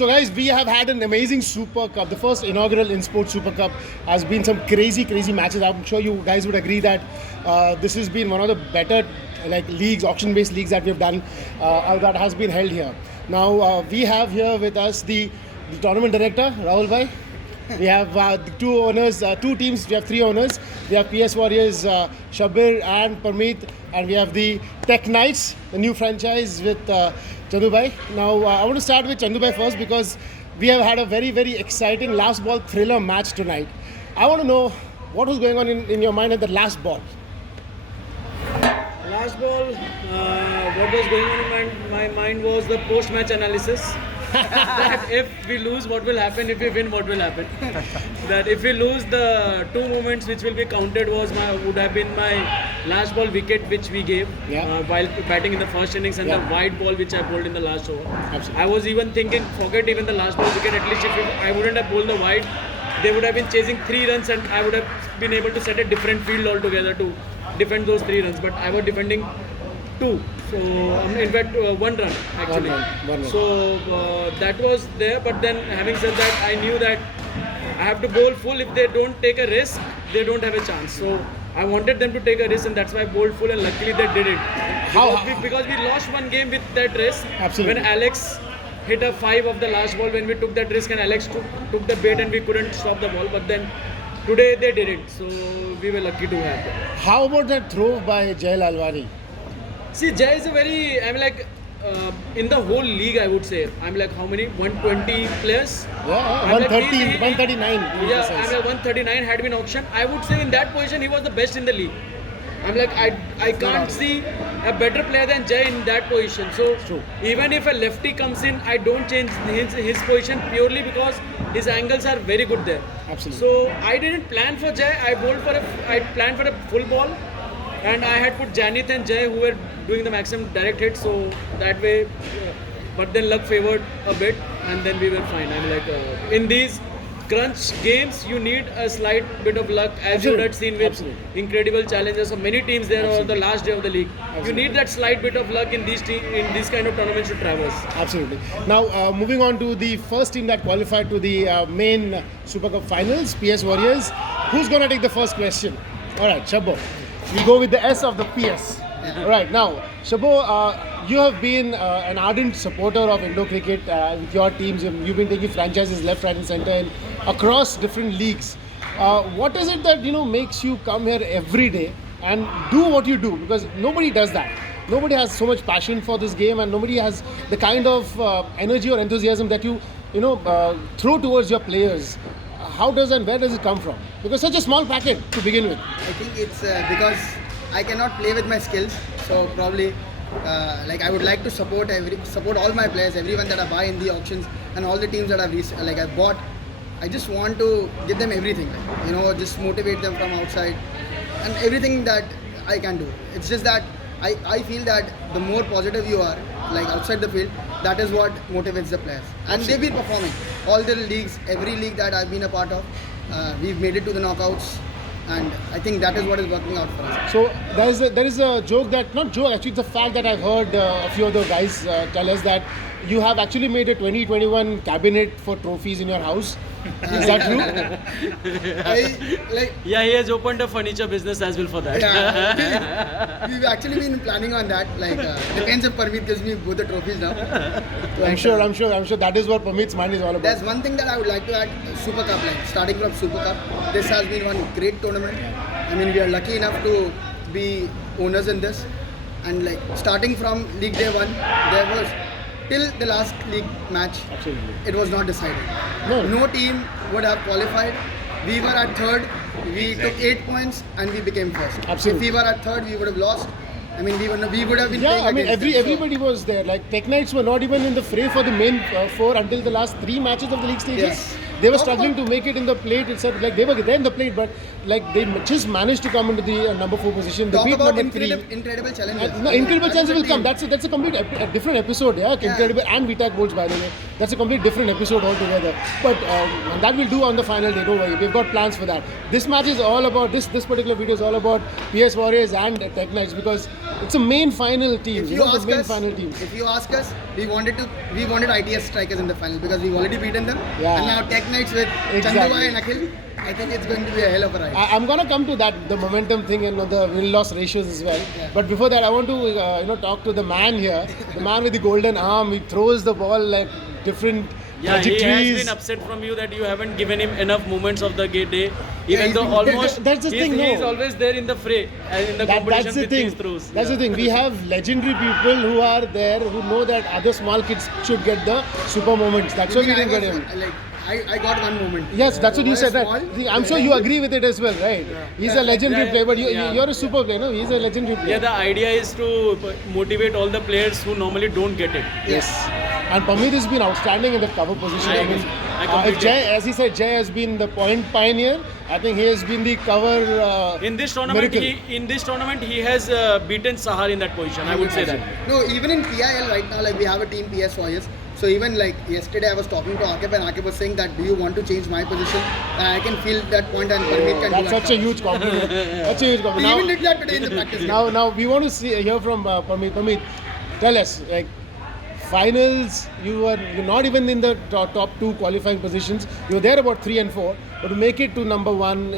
So guys, we have had an amazing Super Cup. The first inaugural InSport Super Cup has been some crazy matches. I'm sure you guys would agree that this has been one of the better leagues, auction-based leagues that we've done that has been held here. Now we have here with us the tournament director, Rahul Bhai. We have the two owners, two teams. We have three owners. We have PS Warriors, Shabir and Parmeet, and we have the Tech Knights, the new franchise with Chandu Bhai. Now I want to start with Chandu Bhai first because we have had a very exciting last ball thriller match tonight. I want to know what was going on in your mind at the last ball. Last ball, what was going on in my mind was the post-match analysis. That if we lose, what will happen? If we win, what will happen? That if we lose, the two moments which will be counted would have been my last ball wicket which we gave while batting in the first innings and the wide ball which I bowled in the last over. Absolutely. I was even thinking, forget even the last ball wicket. At least if I wouldn't have bowled the wide, they would have been chasing 3 runs and I would have been able to set a different field altogether to defend those 3 runs. But I was defending 2. So, in fact, 1 run actually. One run. So, that was there. But then, having said that, I knew that I have to bowl full. If they don't take a risk, they don't have a chance. So, I wanted them to take a risk, and that's why I bowled full. And luckily, they did it. Because we lost one game with that risk. Absolutely. When Alex hit a 5 of the last ball, when we took that risk, and Alex took the bait, and we couldn't stop the ball. But then today they did it. So, we were lucky to have that. How about that throw by Jay Lalwani? See, Jay is a very, in the whole league, I would say, how many? 120 players? Yeah, 130, 139. Yeah, 139 had been auctioned. I would say in that position, he was the best in the league. I can't see a better player than Jay in that position. So, even if a lefty comes in, I don't change his position purely because his angles are very good there. Absolutely. So, I didn't plan for Jay. I planned for a full ball. And I had put Janith and Jay who were doing the maximum direct hit, so that way, but then luck favored a bit and then we were fine. In these crunch games, you need a slight bit of luck as you had seen with incredible challenges of many teams there or the last day of the league. You need that slight bit of luck in these kind of tournaments to traverse. Absolutely. Now, moving on to the first team that qualified to the main Super Cup finals, PS Warriors. Who's going to take the first question? All right, Shabbo. We go with the S of the PS. Right, now, Shabbo, you have been an ardent supporter of Indo cricket with your teams. You've been taking franchises left, right and centre and across different leagues. What is it that makes you come here every day and do what you do? Because nobody does that. Nobody has so much passion for this game and nobody has the kind of energy or enthusiasm that you throw towards your players. How does and where does it come from? Because such a small packet to begin with. I think it's because I cannot play with my skills. So probably I would like to support all my players, everyone that I buy in the auctions and all the teams that I've bought. I just want to give them everything, just motivate them from outside and everything that I can do. It's just that I feel that the more positive you are, outside the field, that is what motivates the players. And they've been performing. All the leagues, every league that I've been a part of, we've made it to the knockouts. And I think that is what is working out for us. So there is a joke that, not joke, actually it's a fact that I've heard a few other guys tell us that you have actually made a 2021 cabinet for trophies in your house. Is that true? He has opened a furniture business as well for that. Yeah, we've actually been planning on that. Depends if Parmeet gives me both the trophies now. So I'm sure that is what Parmeet's mind is all about. There's one thing that I would like to add, Super Cup, starting from Super Cup. This has been one great tournament. We are lucky enough to be owners in this. And starting from League Day 1, there was till the last league match, it was not decided. No team would have qualified. We were at third. We took 8 points and we became first. Absolutely. If we were at third, we would have lost. We would have been playing against everybody was there. Tech Knights were not even in the fray for the main 4 until the last 3 matches of the league stages. Yes. They were struggling to make it in the plate itself. They were there in the plate, but they just managed to come into the number 4 position. They Talk beat about number 3. incredible challenges. Incredible challenges will come. That's a complete different episode. Yeah, incredible and VTAC Bolts, by the way. That's a complete different episode altogether. But that we'll do on the final day. Don't worry, we've got plans for that. This match is all about this particular video is all about PS Warriors and Tech Knights because it's a main final team. If you ask us, we wanted ITS strikers in the final because we've already beaten them. Yeah. And now Tech Knights with Exactly. Chandu and Akhil, I think it's going to be a hell of a ride. I'm gonna come to that, the momentum thing and the win-loss ratios as well. Yeah. But before that, I want to talk to the man here, the man with the golden arm. He throws the ball like different Yeah, he trajectories. has been upset from you that you haven't given him enough moments of the day, Yeah, even though he's- almost That's the thing, he's no. always there in the fray and in the competition That's the with thing. these throws. That's the thing. We have legendary people who are there who know that other small kids should get the super moments. That's why we didn't get him. I got one moment. Yes, that's what you said. Small, Right? See, I'm sure you agree with it as well, right? He's a legendary Yeah, player, but yeah. you're a super player, no? He's a legendary player. Yeah, the idea is to motivate all the players who normally don't get it. Yes. And Pamit has been outstanding in the cover position. I completely if Jay, as he said, Jay has been the point pioneer. I think he has been the cover. In this tournament, miracle. he has beaten Sahar in that position. I would say that. No, even in PIL right now, like we have a team PS Warriors. So even like yesterday, I was talking to Akib and Akib was saying that, do you want to change my position? And I can feel that point and Parmeet can That's do such a that. huge compliment. Such a huge We compliment. even did that today in the practice. Now we want to hear from Pamit. Pamit, tell us, like, finals, you're not even in the top two qualifying positions. You were there about 3 and 4, but to make it to number 1,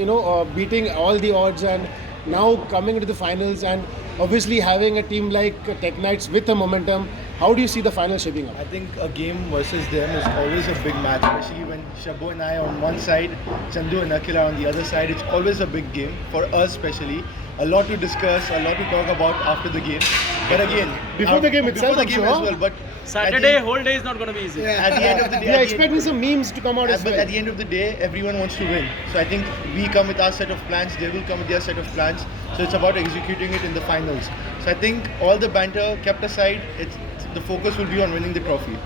beating all the odds and now coming into the finals and obviously having a team like Tech Knights with a momentum. How do you see the final shaping up? I think a game versus them is always a big match, especially when Shabo and I are on one side, Chandu and Akhil are on the other side. It's always a big game for us, especially. A lot to discuss, a lot to talk about after the game. But again, Before the game itself, before the I'm game sure. as well. But Saturday whole day is not going to be easy. Yeah. at the end of the day, We are expecting some memes to come out as but well. at the end of the day, everyone wants to win. So I think we come with our set of plans, they will come with their set of plans. So it's about executing it in the finals. So I think all the banter kept aside, the focus will be on winning the trophy.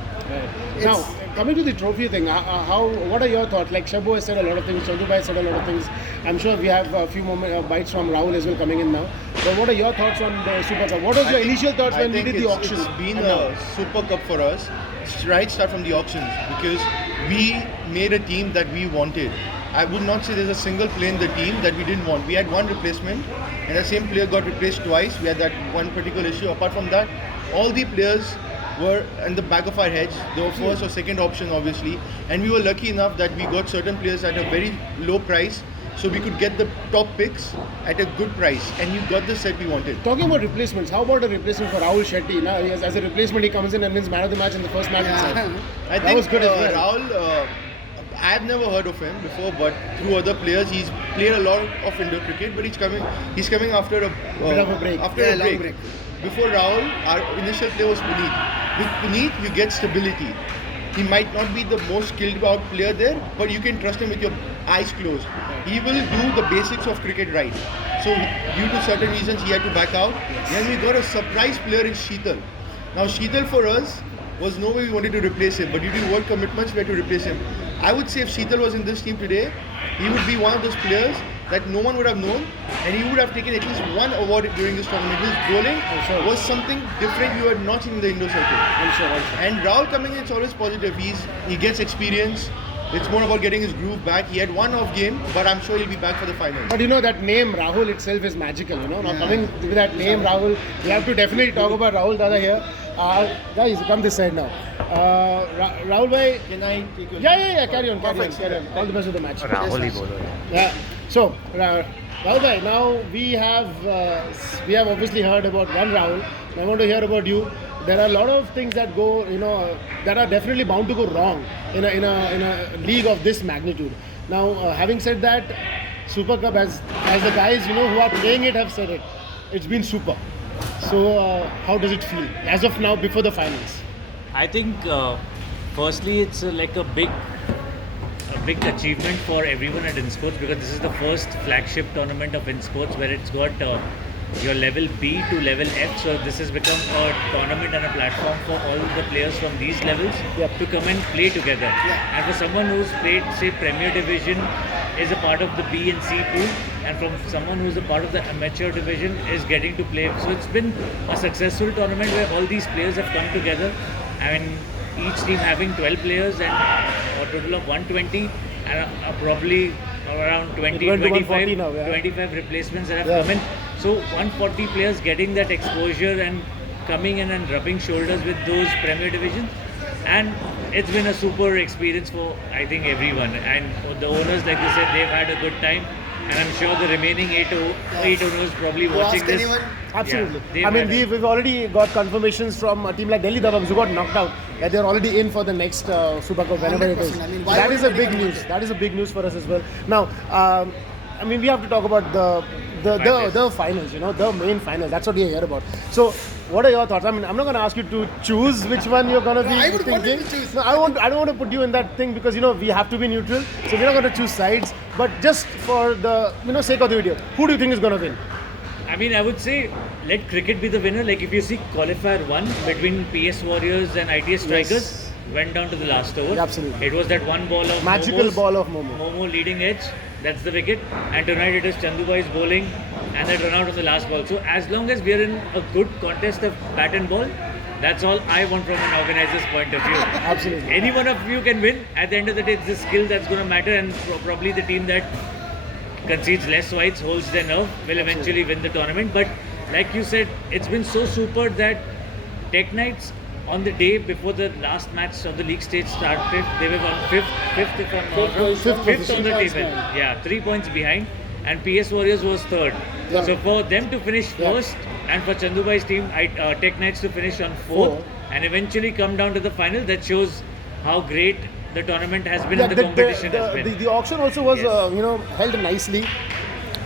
Now, coming to the trophy thing, what are your thoughts? Like Shabo has said a lot of things, Chandu Bhai said a lot of things. I'm sure we have a few bites from Rahul as well coming in now. But what are your thoughts on the Super Cup? What was your initial thoughts when we did the auction? It's been And now? a Super Cup for us, right start from the auctions, because we made a team that we wanted. I would not say there's a single player in the team that we didn't want. We had one replacement, and the same player got replaced twice. We had that one particular issue. Apart from that, all the players were in the back of our heads. They were first or second option, obviously, and we were lucky enough that we got certain players at a very low price, so we could get the top picks at a good price, and you got the set we wanted. Talking about replacements, how about a replacement for Rahul Shetty? Now, as a replacement, he comes in and wins man of the match in the first match itself. I That think was good as well. Rahul, I've never heard of him before, but through other players, he's played a lot of indoor cricket. But he's coming after a Bit of a break. After Yeah, a long break. break. Before Rahul, our initial player was Puneet. With Puneet, you get stability. He might not be the most skilled out player there, but you can trust him with your eyes closed. He will do the basics of cricket right. So due to certain reasons, he had to back out. Then we got a surprise player in Sheetal. Now Sheetal for us was no way we wanted to replace him, but due to work commitments, we had to replace him. I would say if Sheetal was in this team today, he would be one of those players that no one would have known, and he would have taken at least one award during this tournament. His bowling sure. was something different you had not seen in the Indo circuit. I'm sure. And Rahul coming in, it's always positive. He gets experience. It's more about getting his groove back. He had one off game, but I'm sure he'll be back for the finals. But that name Rahul itself is magical, Now coming with that name Rahul, we have to definitely talk about Rahul Dada here. Guys, come this side now. Rahul bhai, Can I take your yeah, carry on. Perfect. All the best of the match. Rahul hi bolo. Yeah. So, Rahul bhai, now we have obviously heard about one Rahul. I want to hear about you. There are a lot of things that go, that are definitely bound to go wrong in a league of this magnitude. Now, having said that, Super Cup, as the guys who are playing it have said it, it's been super. So, how does it feel as of now before the finals? I think firstly it's like a big achievement for everyone at InSports, because this is the first flagship tournament of InSports where it's got your level B to level F. So this has become a tournament and a platform for all the players from these levels Yep. to come and play together. And for someone who's played, say, Premier Division, is a part of the B and C pool, and from someone who's a part of the amateur division is getting to play. So it's been a successful tournament where all these players have come together. I mean, each team having 12 players and a total of 120, and probably around 20, It went to 25, 140 now, yeah. 25 replacements that have Yeah. come in. So 140 players getting that exposure and coming in and rubbing shoulders with those Premier divisions, and it's been a super experience for I think everyone. And for the owners, like you said, they've had a good time, and I'm sure the remaining eight owners probably watching ask this. anyone? Absolutely. they've I mean, had a- we've already got confirmations from a team like Delhi Dabangz who got knocked out that they're already in for the next Super Cup whenever it is. 100%. I mean, So why that would is a big anyone news. want it? That is a big news for us as well. Now, I mean, we have to talk about the finals. You know, the main finals. That's what we are here about. So, what are your thoughts? I mean, I'm not going to ask you to choose which one you're going to be I would want thinking. you to choose. No, I don't want to put you in that thing because we have to be neutral. So we're not going to choose sides. But just for the sake of the video, who do you think is going to win? I mean, I would say let cricket be the winner. Like if you see qualifier 1 between PS Warriors and ITS Strikers, went down to the last over. Yeah, absolutely. It was that one ball of Magical Momo's, ball of Momo. Momo leading edge. That's the wicket. And tonight it is Chandubai bowling and that run out on the last ball. So as long as we are in a good contest of bat and ball, that's all I want from an organizer's point of view. Absolutely. Any one of you can win. At the end of the day, it's the skill that's going to matter, and probably the team that concedes less wides, holds their nerve, will eventually win the tournament. But like you said, it's been so super that Tech Knights on the day before the last match of the league stage started, they were on fifth if I'm not wrong, Fifth fifth position. on the 3 points table. behind. Yeah, 3 points behind, and PS Warriors was third. Yeah. So for them to finish Yeah. first, and for Chandubai's team, Tech Knights to finish on fourth, and eventually come down to the final, that shows how great the tournament has been and the competition has been. The auction also was, Yes. held nicely.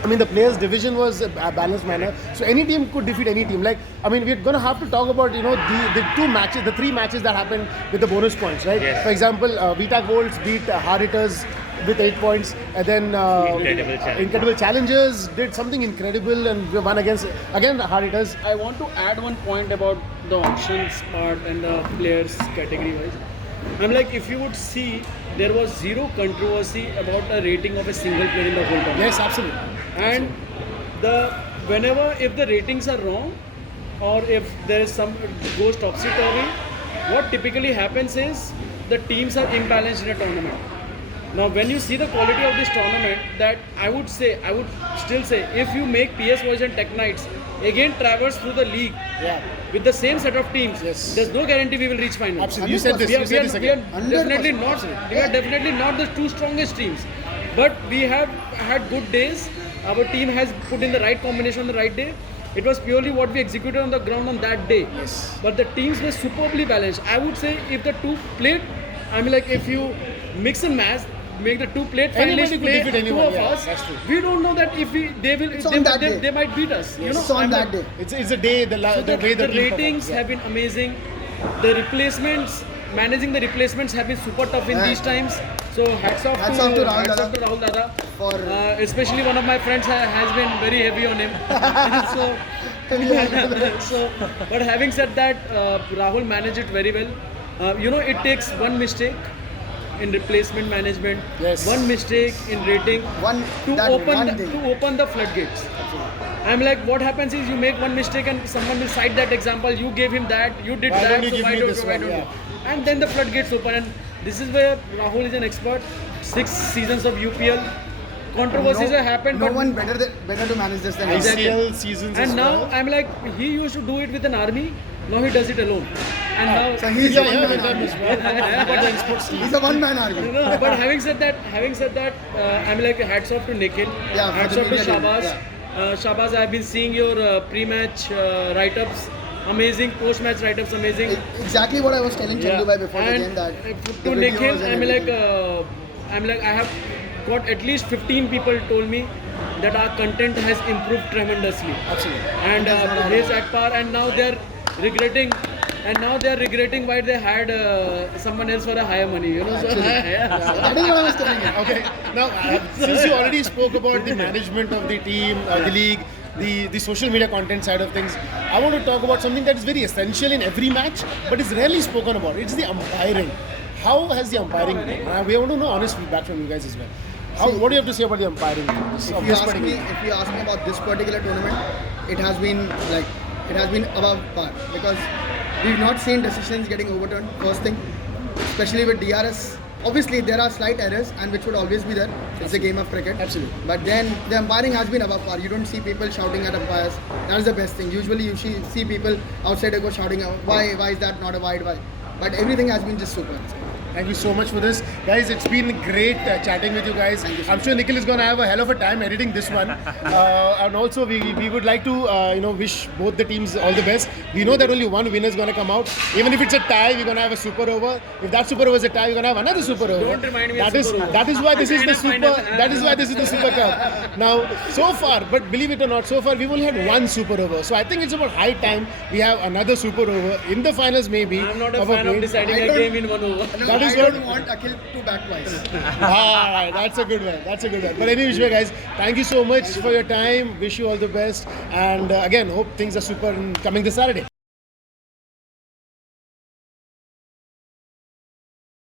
I mean, the players' division was a balanced manner, so any team could defeat any team. Like, I mean, we're gonna have to talk about the 2 matches, the 3 matches that happened with the bonus points, right? Yes. For example, VTAC Volts beat Hard Hitters with 8 points, and then Incredible Challengers did something incredible and won against Hard Hitters. I want to add one point about the auctions part and the players category wise. I'm like, if you would see, there was zero controversy about a rating of a single player in the whole tournament. Yes, absolutely. And whenever if the ratings are wrong, or if there is some goes topsy-turvy, what typically happens is the teams are imbalanced in a tournament. Now, when you see the quality of this tournament, that I would still say, if you make PS Boys and Tech Knights again traverse through the league Yeah, with the same set of teams, Yes. there's no guarantee we will reach final. absolutely. You said this. We are, You we said are, this we are again. definitely 100%. not. We are definitely not the 2 strongest teams, but we have had good days. Our team has put in the right combination on the right day. It was purely what we executed on the ground on that day. Yes. But the teams were superbly balanced. I would say if the 2 played, I mean, like if you mix and match, make the 2 plate Anybody finalists could play defeat 2 anyone, of yeah, us. that's true. We don't know that if on that day. they might beat us. You know, It's on I'm that like- day. It's a day the so way the the team ratings performs, yeah. have been amazing. The replacements, managing the replacements have been super tough in Yeah. these times. So hats off Hats to off to Rahul hats Dada. off to Rahul Dada. For- Especially one of my friends has been very heavy on him. so, but having said that, Rahul managed it very well. It takes one mistake in replacement management, Yes. one mistake in rating One to that open one the, thing. to open the floodgates. I'm like, what happens is you make one mistake and someone will cite that example. You gave him that, you did Why that, don't you so give why me don't, this why one? don't Yeah. you? And then the floodgates open, and this is where Rahul is an expert. 6 seasons of UPL, controversies have happened, No but one better to manage this than us. Exactly. ICL seasons as and now well. I'm like, he used to do it with an army. Now he does it alone. And now, So he's Yeah, a yeah, one-man with them army. as well. But in sports team. He's a one-man army. no, but having said that, I'm like, hats off to Nikhil. Yeah, for hats the off to media team, Shabazz. yeah. Shabazz, I've been seeing your pre-match write-ups. Amazing post-match write-ups. Amazing. Exactly what I was telling Chandubai before the And game that to the Nikhil, videos and I'm like, I have got at least 15 people told me that our content has improved tremendously. Absolutely. And his Akbar, and now they're regretting. And now they're regretting why they had someone else for a higher money, So, yeah. That is what I was telling him. Okay. Now, since you already spoke about the management of the team, the league, the social media content side of things, I want to talk about something that is very essential in every match, but is rarely spoken about. It's the umpiring. How has the umpiring been? We want to know honest feedback from you guys as well. What do you have to say about the umpiring of If this you ask particular? me, if you ask me about this particular tournament, it has been above par because we've not seen decisions getting overturned. First thing, especially with DRS Obviously, there are slight errors, and which would always be there. It's a game of cricket. Absolutely. But then the umpiring has been above par. You don't see people shouting at umpires. That is the best thing. Usually, you see people outside go shouting, "Why is that not a wide? Why?" But everything has been just super. Thank you so much for this. Guys, it's been great chatting with you guys. Thank you so I'm sure Nikhil is going to have a hell of a time editing this one. And also, we would like to wish both the teams all the best. We know that only one winner is going to come out. Even if it's a tie, we're going to have a super over. If that super over is a tie, we're going to have another super over. Don't remind me of super over. That is why this is the super. Final. That is why this is the Super Cup. Now, so far, but believe it or not, so far we've only had one super over. So I think it's about high time we have another super over in the finals, maybe. I'm not a a fan of play. deciding I a don't- game in 1 over. No, That is I what- don't want Akhil to bat twice. That's a good one. That's a good one. But anyway, guys, thank you so much for your time. Wish you all the best. And again, hope things are super coming this Saturday.